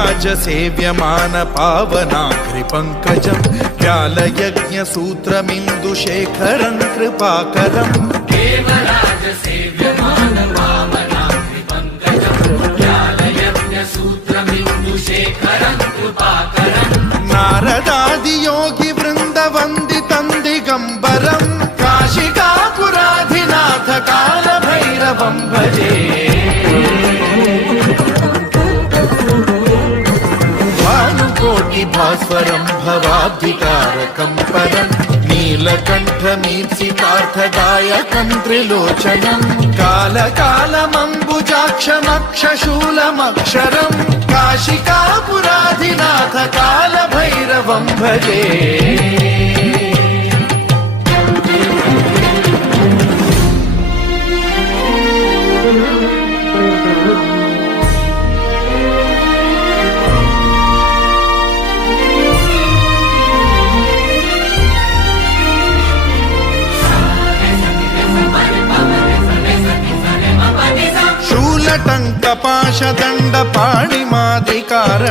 देवराज सेव्यमान पावनाग्रिपङ्कजं व्यालयज्ञसूत्रमिन्दुशेखरं कृपाकरं देवराज सेव्यमान पावनाग्रिपङ्कजं व्यालयज्ञसूत्रमिन्दुशेखरं कृपाकरं नारदादियोगि वृन्दवन्दितं दिगम्बरं काशिकापुराधिनाथ कालभैरवं भजे भास्वरं भवाब्धिकारकं परं नीलकण्ठमीप्सितार्थदायकं त्रिलोचनं कालकालमम्बुजाक्षमक्षशूलमक्षरं काशिकापुराधिनाथ कालभैरवं भजे शूलटङ्कपाशदण्डपाणिमादिकार